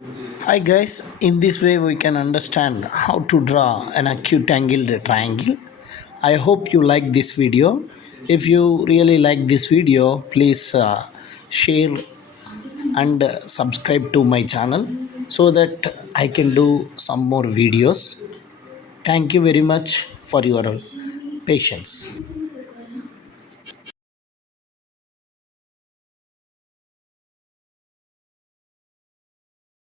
Hi guys, in this way we can understand how to draw an acute angled triangle. I hope you like this video. If you really like this video, please share and subscribe to my channel so that I can do some more videos. Thank you very much for your patience.